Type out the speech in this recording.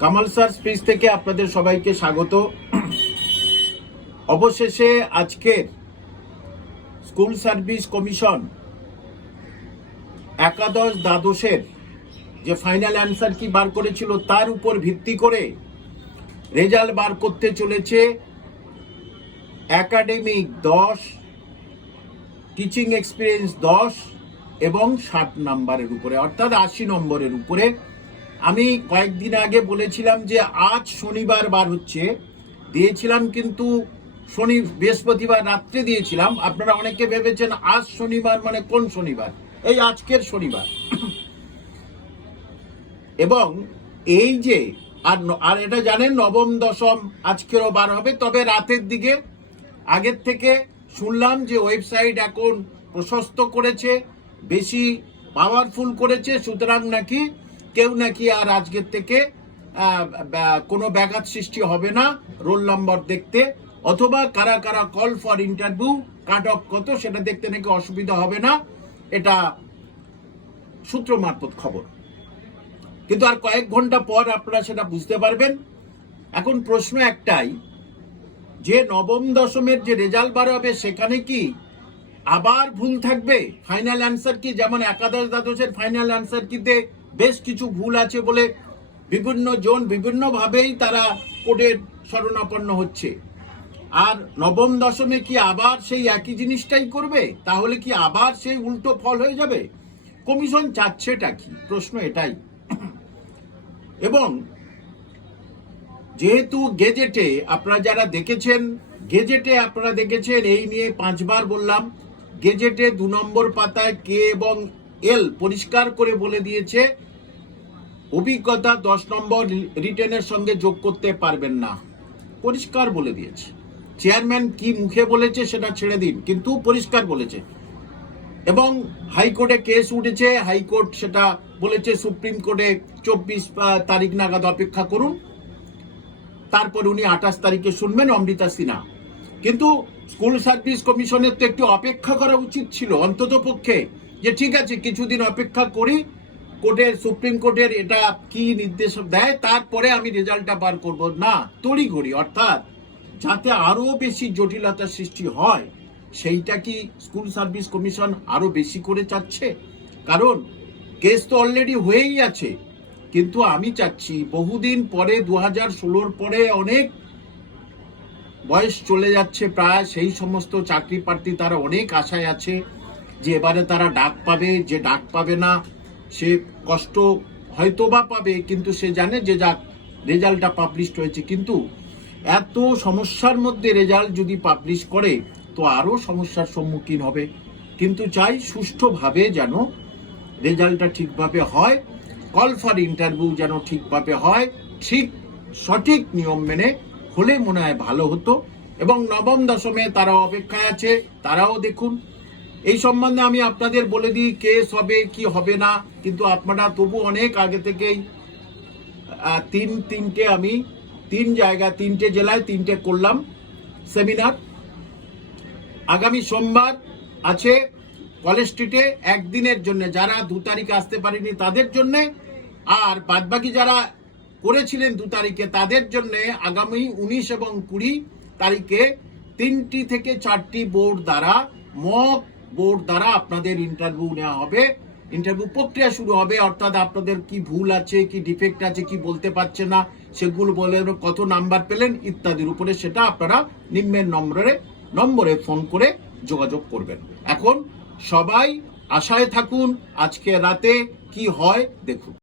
Kamal sir speech থেকে আপনাদের সবাইকে স্বাগত। অবশেষে আজকের স্কুল সার্ভিস কমিশন একাদশ দ্বাদশের যে ফাইনাল অ্যান্সার কি বার করেছিল তার উপর ভিত্তি করে রেজাল্ট বার করতে চলেছে একাডেমিক দশ টিচিং এক্সপিরিয়েন্স দশ এবং ষাট নাম্বারের উপরে, অর্থাৎ আশি নম্বরের উপরে। আমি কয়েকদিন আগে বলেছিলাম যে আজ শনিবার বার হচ্ছে। দিয়েছিলাম কিন্তু শনি, বৃহস্পতিবার রাত্রে দিয়েছিলাম। আপনারা অনেকে ভেবেছেন আজ শনিবার মানে কোন শনিবার? এই আজকের শনিবার। এবং এই যে, আর আর এটা জানেন নবম দশম আজকেরও বার হবে, তবে রাতের দিকে আগের থেকে শুনলাম যে ওয়েবসাইট এখন প্রশস্ত করেছে, বেশি পাওয়ারফুল করেছে, সুতরাং নাকি কেউ নাকি আর আজকের থেকে কোনো ব্যাঘাত সৃষ্টি হবে না রোল নম্বর দেখতে। অথবা কারা কারা call for interview, cut off কত, সেটা দেখতে নাকি অসুবিধা হবে না। এটা সূত্র মারফত খবর। কিন্তু আর কয়েক ঘণ্টা পর আপনারা সেটা বুঝতে পারবেন। এখন প্রশ্ন একটাই, যে নবম দশমের যে রেজাল্ট বার হবে সেখানে কি আবার ভুল থাকবে? ফাইনাল অ্যান্সার কি? যেমন একাদশ দ্বাদশের ফাইনাল অ্যান্সার কিতে বেশ কিছু ভুল আছে বলে বিভিন্ন জন বিভিন্নভাবেই তারা কোর্টের শরণাপন্ন হচ্ছে। আর নবম দশমে কি আবার সেই একই জিনিসটাই করবে? তাহলে কি আবার সেই উল্টো ফল হয়ে যাবে? কমিশন চাচ্ছেটা কি? প্রশ্ন এটাই। এবং যেহেতু গেজেটে আপনারা যারা দেখেছেন, গেজেটে আপনারা দেখেছেন, এই নিয়ে পাঁচবার বললাম, গেজেটে দু নম্বর পাতায় কে এবং এল পরিষ্কার করে বলে দিয়েছে, অভিজ্ঞতা দশ নম্বর রিটেনের সঙ্গে যোগ করতে পারবেন না। পরিষ্কার বলে দিয়েছে। চেয়ারম্যান কি মুখে বলেছে সেটা ছেড়ে দিন, কিন্তু পরিষ্কার বলেছে। এবং হাইকোর্টে কেস উঠেছে, হাইকোর্ট সেটা বলেছে, সুপ্রিম কোর্টে চব্বিশ তারিখ নাগাদ অপেক্ষা করুন। তারপর উনি আঠাশ তারিখে শুনবেন অমৃতা সিনহা। কিন্তু স্কুল সার্ভিস কমিশনের তো একটু অপেক্ষা করা উচিত ছিল অন্তত পক্ষে যে ঠিক আছে, কিছুদিন অপেক্ষা করি, কোর্টের, সুপ্রিম কোর্টের এটা কি নির্দেশ দেয়, তারপরে আমি রেজাল্টটা বার করব। না, তড়িঘড়ি, অর্থাৎ যাতে আরও বেশি জটিলতা সৃষ্টি হয়, সেইটা কি স্কুল সার্ভিস কমিশন আরও বেশি করে চাচ্ছে? কারণ কেস তো অলরেডি হয়েই আছে, কিন্তু আমি চাচ্ছি বহুদিন পরে দু হাজার ষোলোর পরে অনেক বয়স চলে যাচ্ছে প্রায়, সেই সমস্ত চাকরি প্রার্থী তারা অনেক আশায় আছে। যে এবারে তারা ডাক পাবে, যে ডাক পাবে না, সে কষ্ট হয়তো বা পাবে, কিন্তু সে জানে যে যাক, রেজাল্টটা পাবলিশড হয়েছে। কিন্তু এত সমস্যার মধ্যে রেজাল্ট যদি পাবলিশ করে, তো আরও সমস্যার সম্মুখীন হবে। কিন্তু চাই সুষ্ঠুভাবে যেন রেজাল্টটা ঠিকভাবে হয় কল ফর ইন্টারভিউ যেন ঠিকভাবে হয়, ঠিক সঠিক নিয়ম মেনে হলে মনে হয় ভালো হতো। এবং নবম দশমে তারা অপেক্ষায় আছে, তারাও দেখুন এই সম্বন্ধে আমি আপনাদের বলে দিই কেস হবে কি হবে না, কিন্তু আপনারা তবু অনেক আগে থেকেই তিন তিনটে আমি, তিন জায়গা, তিনটে জেলায় তিনটে করলাম সেমিনার। আগামী সোমবার আছে কলেজ স্ট্রিটে একদিনের জন্য, যারা দু তারিখে আসতে পারেনি তাদের জন্য, আর বাদবাকি যারা করেছিলেন দু তারিখে তাদের জন্য আগামী উনিশ এবং কুড়ি তারিখে তিনটি থেকে চারটি বোর্ড দ্বারা মক বোর্ড দ্বারা আপনাদের ইন্টারভিউ নেওয়া হবে। ইন্টারভিউ প্রক্রিয়া শুরু হবে, অর্থাৎ আপনাদের কি ভুল আছে, কি ডিফেক্ট আছে, কি বলতে পারছে না, সেগুলো বলে কত নাম্বার পেলেন ইত্যাদির উপরে সেটা আপনারা নিম্নের নম্বরে নম্বরে ফোন করে যোগাযোগ করবেন। এখন সবাই আশায় থাকুন, আজকে রাতে কি হয় দেখুন।